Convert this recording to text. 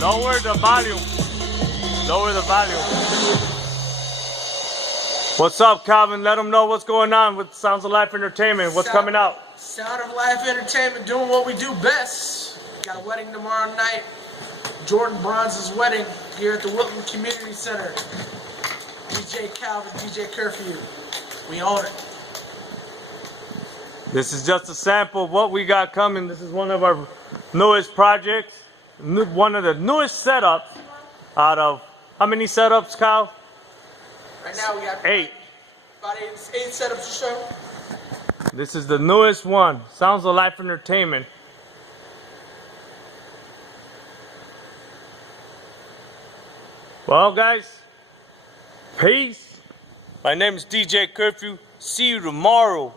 Lower the volume. Lower the volume. What's up, Calvin? Let them know what's going on with Sounds of Life Entertainment. What's coming out? Sound of Life Entertainment doing what we do best. Got a wedding tomorrow night. Jordan Bronze's wedding here at the Wilton Community Center. DJ Calvin, DJ Curfew. We own it. This is just a sample of what we got coming. This is one of our newest projects. One of the newest setups out of, how many setups, Kyle? Right now we got 8. About eight setups or so. This is the newest one. Sounds of Life Entertainment. Well, guys, peace. My name is DJ Curfew. See you tomorrow.